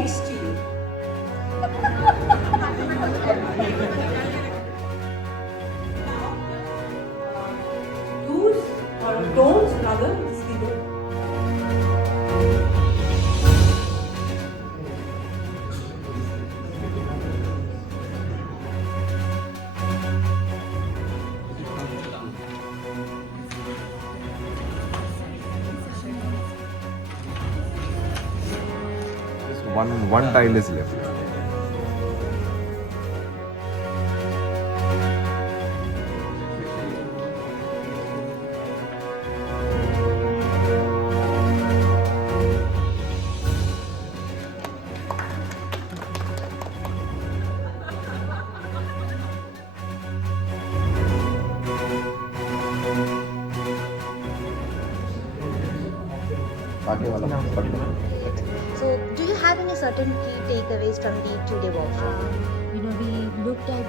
next to you. Do's or don'ts rather, see the Just one tile is left. So, do you have any certain key takeaways from the 2-day workshop? We looked at